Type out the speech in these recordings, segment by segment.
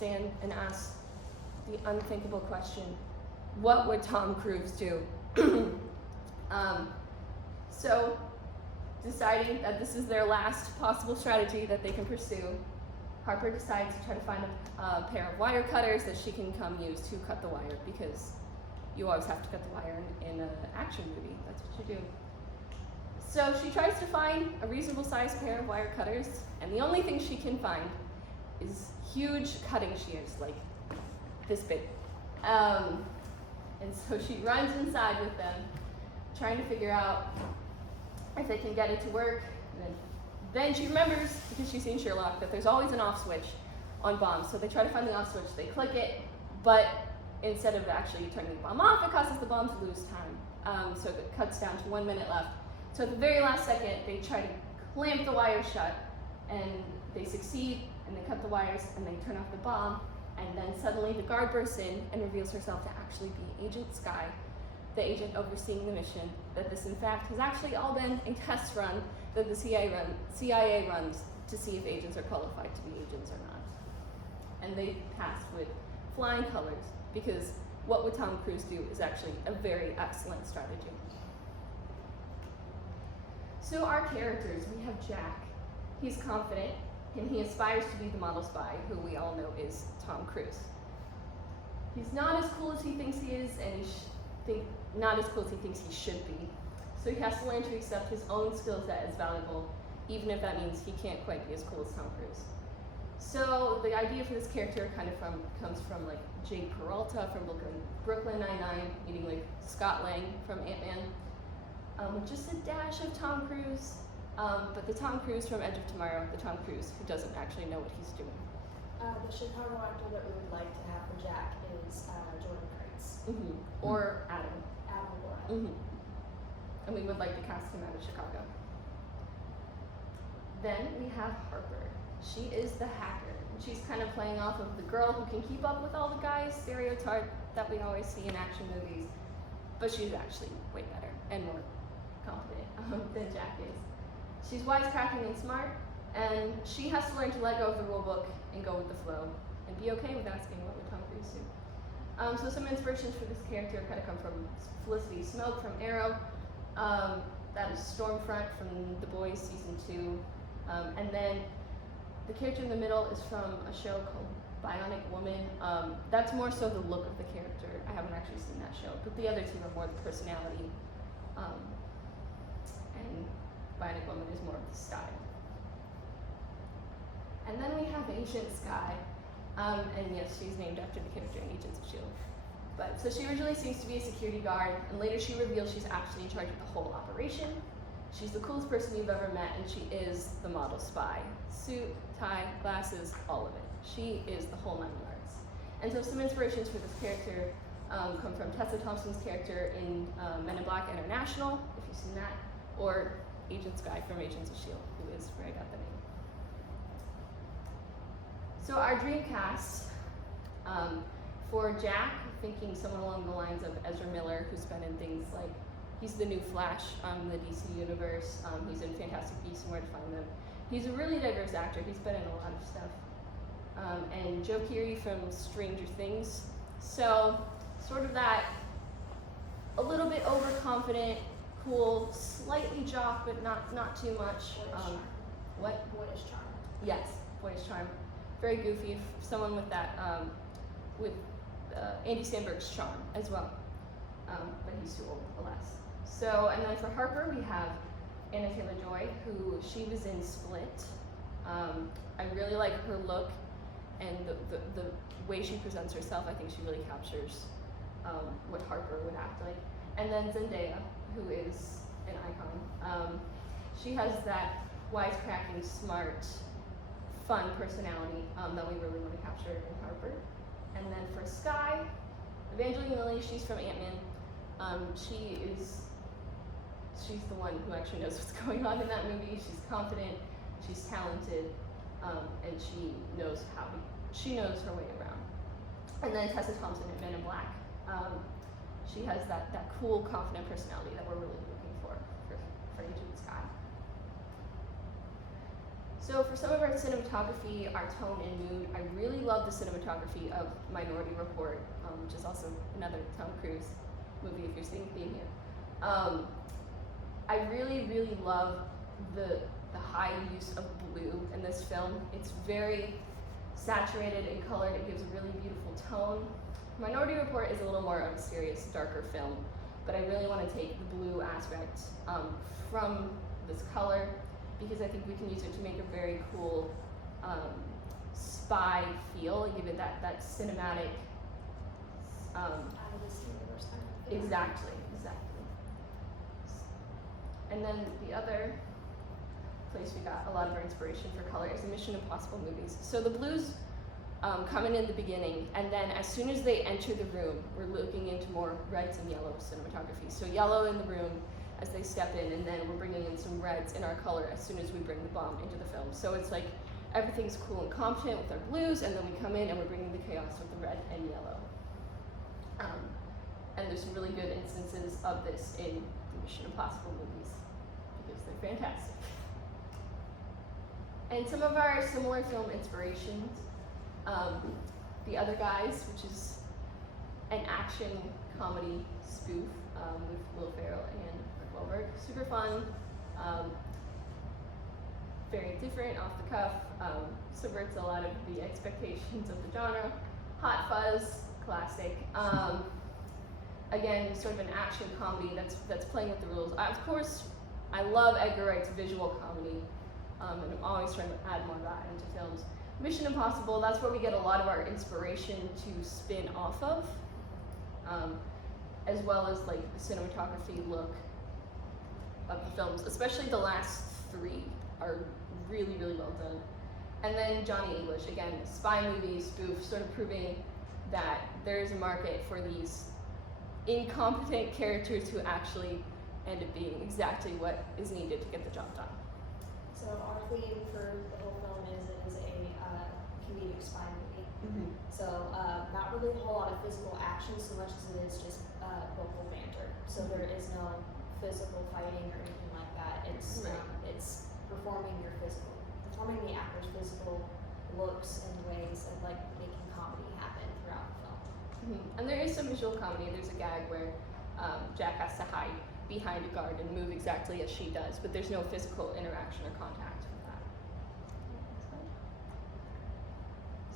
stand and ask the unthinkable question, what would Tom Cruise do? So, deciding that this is their last possible strategy that they can pursue, Harper decides to try to find a pair of wire cutters that she can come use to cut the wire, because you always have to cut the wire in an action movie. That's what you do. So she tries to find a reasonable sized pair of wire cutters, and the only thing she can find is huge cutting shears, like this big. And so she runs inside with them, trying to figure out if they can get it to work. And then she remembers, because she's seen Sherlock, that there's always an off switch on bombs. So they try to find the off switch, they click it, but instead of actually turning the bomb off, it causes the bomb to lose time. So it cuts down to 1 minute left. So at the very last second, they try to clamp the wire shut, and they succeed, and they cut the wires, and they turn off the bomb, and then suddenly the guard bursts in and reveals herself to actually be Agent Sky, the agent overseeing the mission, that this in fact has actually all been a test run that the CIA runs to see if agents are qualified to be agents or not. And they passed with flying colors, because what would Tom Cruise do is actually a very excellent strategy. So our characters, we have Jack. He's confident, and he aspires to be the model spy, who we all know is Tom Cruise. He's not as cool as he thinks he is, and not as cool as he thinks he should be. So he has to learn to accept his own skill set as valuable, even if that means he can't quite be as cool as Tom Cruise. So the idea for this character comes from like Jake Peralta from Brooklyn Nine-Nine, meaning like Scott Lang from Ant-Man, with just a dash of Tom Cruise, but the Tom Cruise from Edge of Tomorrow, the Tom Cruise who doesn't actually know what he's doing. The Chicago actor that we would like to have for Jack is Jordan Kurtz. Mm-hmm. Or Adam. Adam or Adam. Mm-hmm. And we would like to cast him out of Chicago. Then we have Harper. She is the hacker. She's kind of playing off of the girl who can keep up with all the guys stereotype that we always see in action movies, but she's actually way better and more confident than Jack is. She's wisecracking and smart, and she has to learn to let go of the rule book and go with the flow, and be okay with asking what would Tom Cruise do. So some inspirations for this character kind of come from Felicity Smoke from Arrow, that is Stormfront from The Boys Season 2, and then the character in the middle is from a show called Bionic Woman. That's more so the look of the character. I haven't actually seen that show, but the other two are more the personality, and Bionic Woman is more of the style. And then we have Agent Sky, and yes, she's named after the character in Agents of S.H.I.E.L.D. But so she originally seems to be a security guard, and later she reveals she's actually in charge of the whole operation. She's the coolest person you've ever met, and she is the model spy. Suit, tie, glasses, all of it. She is the whole 9 yards. And so some inspirations for this character come from Tessa Thompson's character in Men in Black International, if you've seen that, or Agent Sky from Agents of S.H.I.E.L.D., who is where I got the name. So our dream cast, for Jack, thinking someone along the lines of Ezra Miller, who's been in things like, he's the new Flash on the DC universe, he's in Fantastic Beasts and Where to Find Them. He's a really diverse actor, he's been in a lot of stuff. And Joe Keery from Stranger Things. So, sort of that, a little bit overconfident, cool, slightly jock, but not too much. What? Boyish charm. Yes, boyish charm. Very goofy, someone with that, with Andy Samberg's charm as well. But he's too old, alas. So, and then for Harper, we have Anna Taylor-Joy, who she was in Split. I really like her look and the way she presents herself. I think she really captures what Harper would act like. And then Zendaya, who is an icon. She has that wisecracking, smart, fun personality that we really want to capture in Harper. And then for Sky, Evangeline Lilly, she's from Ant-Man. She's the one who actually knows what's going on in that movie. She's confident, she's talented, and she knows her way around. And then Tessa Thompson in Men in Black. She has that cool, confident personality that we're really looking for Agent Sky. So for some of our cinematography, our tone and mood, I really love the cinematography of Minority Report, which is also another Tom Cruise movie if you're seeing a theme here. I really, really love the high use of blue in this film. It's very saturated and colored. It gives a really beautiful tone. Minority Report is a little more of a serious, darker film, but I really want to take the blue aspect from this color because I think we can use it to make a very cool spy feel and give it that cinematic. Out of this universe kind of feel. Exactly. And then the other place we got a lot of our inspiration for color is the Mission Impossible movies. So the blues come in the beginning, and then as soon as they enter the room, we're looking into more reds and yellow cinematography. So yellow in the room as they step in, and then we're bringing in some reds in our color as soon as we bring the bomb into the film. So it's like everything's cool and competent with our blues, and then we come in and we're bringing the chaos with the red and yellow. And there's some really good instances of this in the Mission Impossible movies because they're fantastic. And some of our similar film inspirations, The Other Guys, which is an action comedy spoof with Will Ferrell and Mark Wahlberg. Super fun, very different, off the cuff, subverts a lot of the expectations of the genre. Hot Fuzz, classic. Again, sort of an action comedy that's playing with the rules. Of course, I love Edgar Wright's visual comedy, and I'm always trying to add more of that into films. Mission Impossible, that's where we get a lot of our inspiration to spin off of, as well as like the cinematography look of the films, especially the last three are really, really well done. And then Johnny English, again, spy movie, spoof, sort of proving that there's a market for these incompetent characters who actually end up being exactly what is needed to get the job done. So our theme for the whole film is it is a comedic spy movie. Mm-hmm. So not really a whole lot of physical action so much as it is just vocal banter. So there is no physical fighting or anything like that. It's Right. It's performing the actor's physical looks and ways of like making comedy happen throughout the film. Mm-hmm. And there is some visual comedy. There's a gag where Jack has to hide behind a guard and move exactly as she does, but there's no physical interaction or contact with that.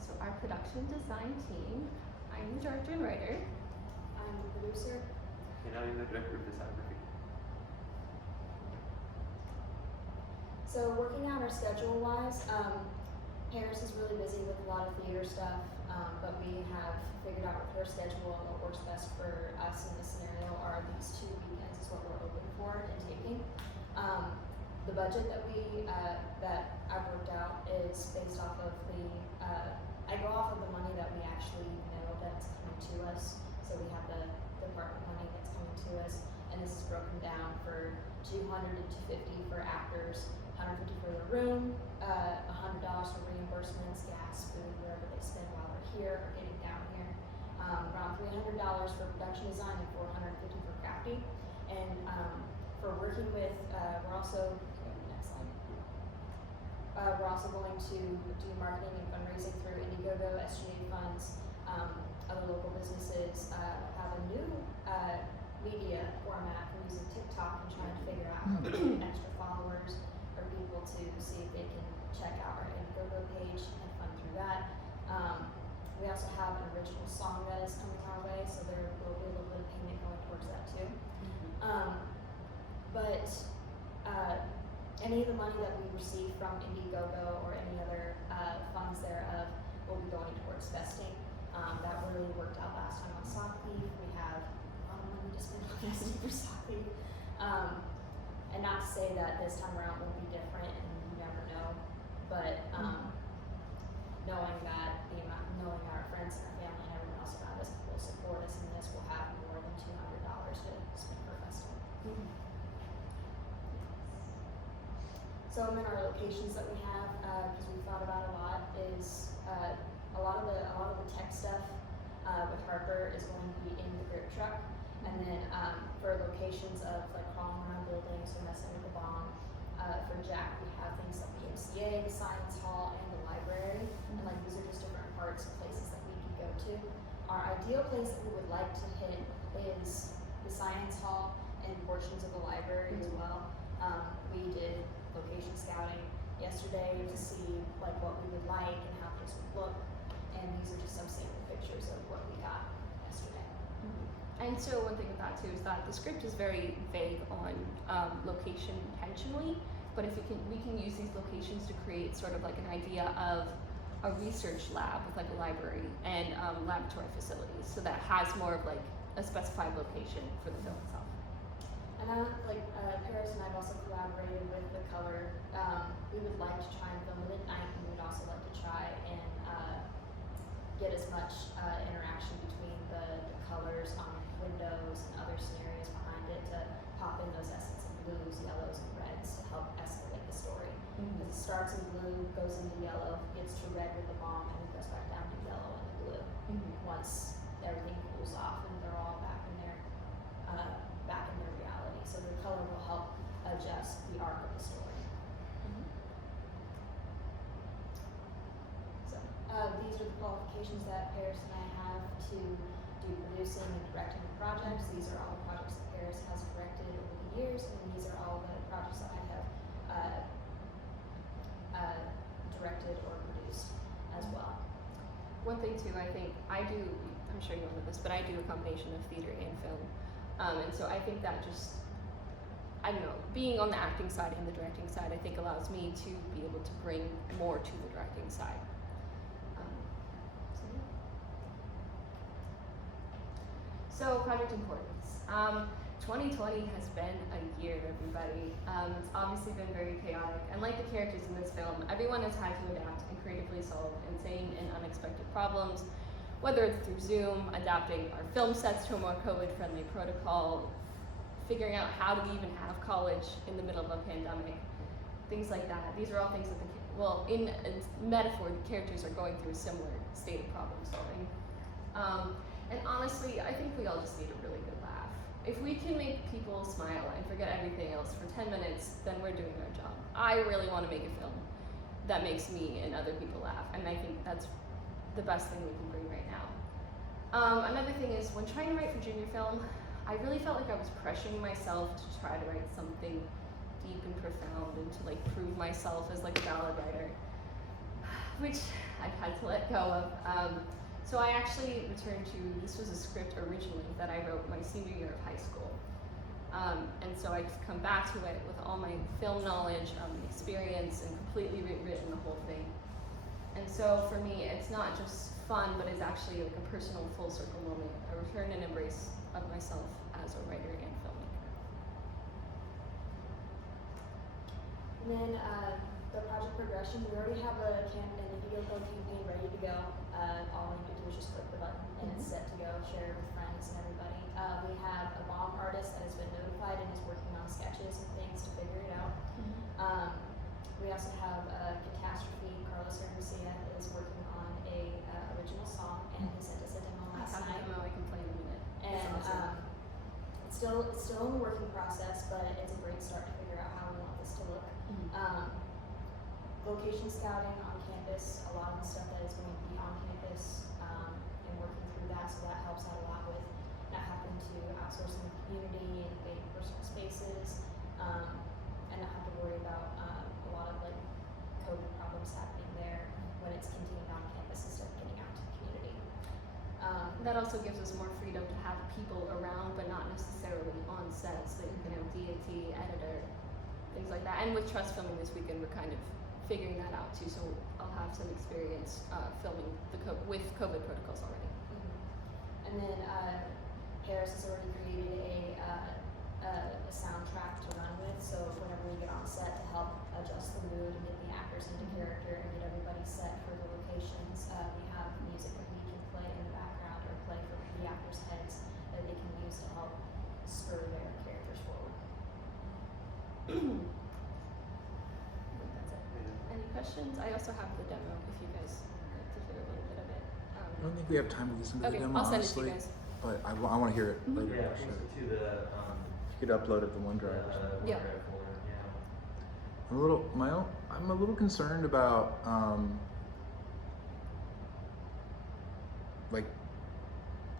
So our production design team, I'm the director and writer. I'm the producer. And I'm the director of photography. So working out our schedule wise, Paris is really busy with a lot of theater stuff, but we have figured out with her schedule and what works best for us in this scenario are these 2 weekends is what we're open for and taking. The budget that I've worked out is based off of I go off of the money that we actually know that's coming to us. So we have the department money that's coming to us, and this is broken down for $200 to $250 for actors, $150 for the room, $100 for reimbursements, gas, food, wherever they spend while they're here or getting down here. Around $300 for production design and $450 for crafting. And for working with, we're also next slide. We're also going to do marketing and fundraising through Indiegogo, SGA funds, other local businesses. Have a new media format for using TikTok and trying to figure out how to get extra followers or people to see if they can check out our Indiegogo page and fund through that. We also have an original song that is coming our way, so there will be a little bit of payment going towards that too. But any of the money that we receive from Indiegogo or any other funds thereof will be going towards vesting. That really worked out last time on Sock Leaf. We have a lot of money to spend on vesting for Sock Leaf. And not to say that this time around will be different, and you never know, but knowing knowing our friends and our family and everyone else around us will support us in this, we'll have more than $200 to spend for a festival. Some of our locations that we have, because we've thought about a lot, is a lot of the tech stuff with Harper is going to be in the grip truck, and then for locations of like crawling around buildings or messing with the bomb, For Jack, we have things like the MCA, the Science Hall, and the library, and like these are just different parts and places that we can go to. Our ideal place that we would like to hit is the Science Hall and portions of the library as well. We did location scouting yesterday to see like what we would like and how things would look, and these are just some sample pictures of what we got yesterday. And so one thing with that too is that the script is very vague on location intentionally, but if we can use these locations to create sort of like an idea of a research lab with like a library and laboratory facilities, so that has more of like a specified location for the film itself. And Paris and I have also collaborated with the color. We would like to try and film it at night, and we would also like to try and get as much interaction between the colors on windows and other scenarios behind it to pop in those essence of blues, yellows, and reds to help escalate the story. Because it starts in blue, goes into yellow, gets to red with the bomb, and then goes back down to yellow and the blue. Once everything cools off and they're all back in their reality. So the color will help adjust the arc of the story. So these are the qualifications that Paris and I have to do producing and directing the projects. These are all the projects that Paris has directed over the years, and these are all the projects that I have directed or produced as well. One thing too, I think I do, I'm sure you know this, but I do a combination of theater and film. And so I think that just, I don't know, being on the acting side and the directing side, I think allows me to be able to bring more to the directing side. So project importance. 2020 has been a year, everybody. It's obviously been very chaotic, and like the characters in this film, everyone has had to adapt and creatively solve insane and unexpected problems, whether it's through Zoom, adapting our film sets to a more COVID-friendly protocol, figuring out how do we even have college in the middle of a pandemic, things like that. These are all things that in a metaphor, the characters are going through a similar state of problem solving. And honestly, I think we all just need a really good laugh. If we can make people smile and forget everything else for 10 minutes, then we're doing our job. I really want to make a film that makes me and other people laugh, and I think that's the best thing we can bring right now. Another thing is, when trying to write for junior film, I really felt like I was pressuring myself to try to write something deep and profound and to like prove myself as like a ballad writer, which I've had to let go of. So I actually returned to, this was a script originally that I wrote my senior year of high school. And so I've come back to it with all my film knowledge, experience, and completely rewritten the whole thing. And so for me, it's not just fun, but it's actually like a personal full circle moment, a return and embrace of myself as a writer and filmmaker. And then the project progression, we already have an Indiegogo campaign ready to go. All we need to do is just click the button and it's set to go, share it with friends and everybody. We have a bomb artist that has been notified and is working on sketches and things to figure it out. We also have Catastrophe. Carlos Hermosia is working on a original song and he sent us a demo last night. I can play in a minute. And it's still in the working process, but it's a great start to figure out how we want this to look. Location scouting on campus, a lot of the stuff that is going to be on campus, and working through that, so that helps out a lot with not having to outsource in the community and invade personal spaces, and not have to worry about a lot of like COVID problems happening there when it's contained on campus instead of getting out to the community. That also gives us more freedom to have people around, but not necessarily on set, so that you can have DAT, editor, things like that. And with Trust Filming this weekend, we're kind of figuring that out too, so I'll have some experience filming with COVID protocols already. And then Paris has already created a soundtrack to run with, so whenever we get on set to help adjust the mood and get the actors into character and get everybody set for the locations, we have music that we can play in the background or play for the actors' heads that they can use to help spur their characters forward. Any questions? I also have the demo if you guys would like to hear a little bit of it. I don't think we have time to listen to Okay, the demo, I'll send it to honestly. you guys. But I want to hear it later. Yeah, for sure. to the If you could upload it to OneDrive or something. Yeah. OneDrive folder, yeah. I'm a little concerned about, like,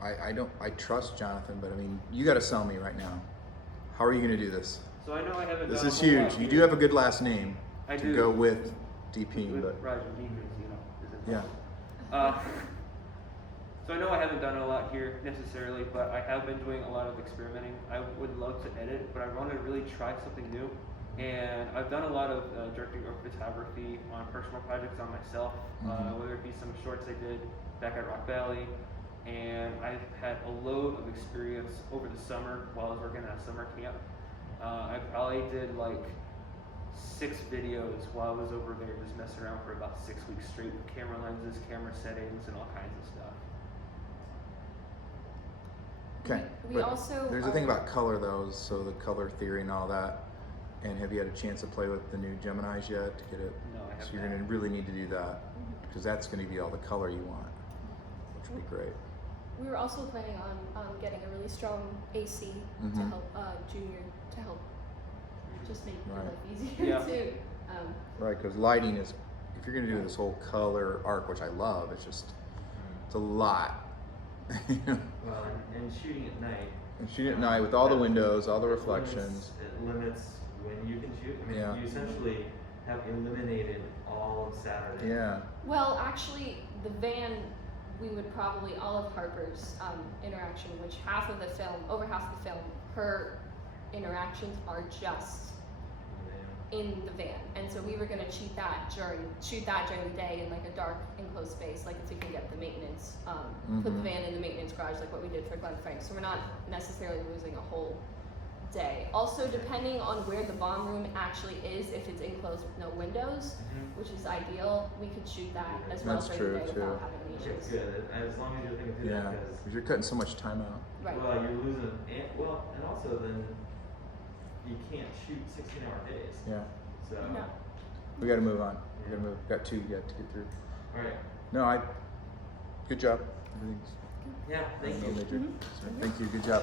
I trust Jonathan, but I mean, you gotta sell me right now. How are you gonna do this? So I know I haven't This done is a whole huge. lot You here. do have a good last name I to do. go with DP, With but Roger Deakins, you know. Is yeah. So I know I haven't done a lot here necessarily, but I have been doing a lot of experimenting. I would love to edit, but I want to really try something new. And I've done a lot of directing or photography on personal projects on myself, Mhm. whether it be some shorts I did back at Rock Valley. And I've had a load of experience over the summer while I was working at a summer camp. I probably did like 6 videos while I was over there just messing around for about 6 weeks straight with camera lenses, camera settings, and all kinds of stuff. Okay. We but also there's a thing about color though, so the color theory and all that. And have you had a chance to play with the new Geminis yet to get it? No, I So haven't. you're gonna really need to do that because that's gonna be all the color you want, which would be great. We were also planning on getting a really strong AC to Mhm. help Junior to help just make Right. life easier Yeah. too. Right, because lighting is, if you're gonna do this whole color arc, which I love, it's a lot. Well, and shooting at night. And shooting at night with all the windows, all the it reflections. limits when you can shoot. I mean, Yeah. you essentially have eliminated all of Saturday. Yeah. Well, actually, the van, we would probably, Olive Harper's interaction, which over half of the film, her interactions are just in the van. And so we were gonna shoot that during the day in like a dark enclosed space, like if we can get the maintenance, put the Mhm. van in the maintenance garage, like what we did for Glen Frank. So we're not necessarily losing a whole day. Also, depending on where the bomb room actually is, if it's enclosed with no windows, Mhm. which is ideal, we could shoot that as well That's during true, the day too. without having any It's issues. good, as long as you're thinking through Yeah. that, because Because you're cutting so much time out. Right. well, you're losing, and also then you can't shoot 16-hour days. Yeah. So, No. We gotta move on. We gotta move. Got 2 yet to get through. all right. No, good job. Everything's Yeah, thank no you. major. Mhm. So, thank you. Good job.